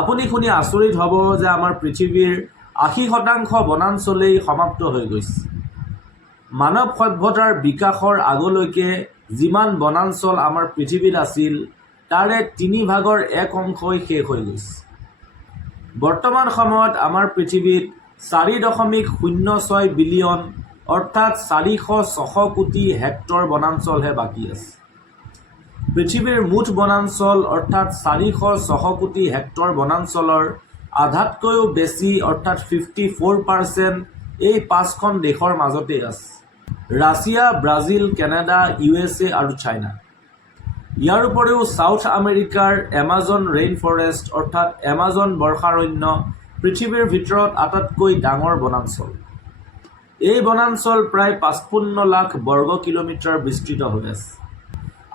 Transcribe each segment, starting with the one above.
আপুনি শুনি আচৰিত হ'ব যে আমাৰ পৃথিৱীৰ ৮০% বনাঞ্চলেই সমাপ্ত হৈ গৈছে। মানৱ সভ্যতাৰ বিকাশৰ আগলৈকে যিমান বনাঞ্চল আমাৰ পৃথিৱীত আছিল তাৰে ৩ ভাগৰ ১ অংশই শেষ হৈ গৈছে। বৰ্তমান সময়ত আমাৰ পৃথিৱীত ৪.০৬ বিলিয়ন অৰ্থাৎ ৪০০-৬০০ কোটি হেক্টৰ বনাঞ্চলহে বাকী আছে। পৃথিৱীৰ মুঠ বনাঞ্চল অৰ্থাৎ ৪০০-৬০০ কোটি হেক্টৰ বনাঞ্চলৰ আধাতকৈও বেছি অৰ্থাৎ 54% এই ৫খন দেশৰ মাজতেই আছে: ৰাছিয়া, ব্ৰাজিল, কানাডা, USA আৰু চাইনা। ইয়াৰ উপৰিও ছাউথ আমেৰিকাৰ এমাজন ৰেইন ফৰেষ্ট অৰ্থাৎ এমাজন বৰ্ষাৰণ্য পৃথিৱীৰ ভিতৰত আটাইতকৈ ডাঙৰ বনাঞ্চল। এই বনাঞ্চল প্ৰায় ৫৫ লাখ বৰ্গ কিলোমিটাৰ বিস্তৃত হৈ আছে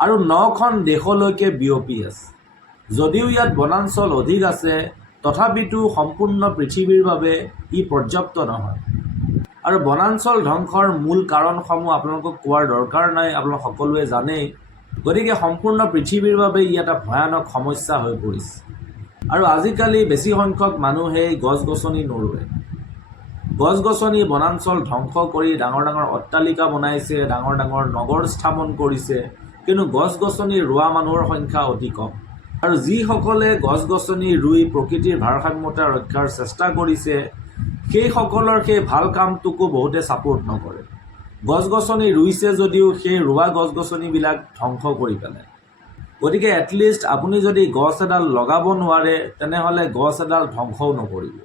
আৰু ৯খন দেশলৈকে বিয়পি আছে। যদিও ইয়াত বনাঞ্চল অধিক আছে, তথাপিতো সম্পূৰ্ণ পৃথিৱীৰ বাবে ই পৰ্যাপ্ত নহয়। আৰু বনাঞ্চল ধ্বংসৰ মূল কাৰণসমূহ আপোনালোকক কোৱাৰ দৰকাৰ নাই, আপোনালোক সকলোৱে জানেই। গতিকে সম্পূৰ্ণ পৃথিৱীৰ বাবে ই এটা ভয়ানক সমস্যা হৈ পৰিছে। আৰু আজিকালি বেছি সংখ্যক মানুহেই গছ-গছনি নোৰোৱে। গছ-গছনি বনাঞ্চল ধ্বংস কৰি ডাঙৰ ডাঙৰ অট্টালিকা বনাইছে, ডাঙৰ ডাঙৰ নগৰ স্থাপন কৰিছে, কিন্তু গছ-গছনি ৰোৱা মানুহৰ সংখ্যা অতি কম। আৰু যিসকলে গছ-গছনি ৰুই প্ৰকৃতিৰ ভাৰসাম্যতা ৰক্ষাৰ চেষ্টা কৰিছে, সেইসকলৰ সেই ভাল কামটোকো বহুতে ছাপোৰ্ট নকৰে। গছ-গছনি ৰুইছে যদিও সেই ৰোৱা গছ-গছনিবিলাক ধ্বংস কৰি পেলায়। গতিকে এটলিষ্ট আপুনি যদি গছ এডাল লগাব নোৱাৰে, তেনেহ'লে গছ এডাল ধ্বংসও নকৰিব।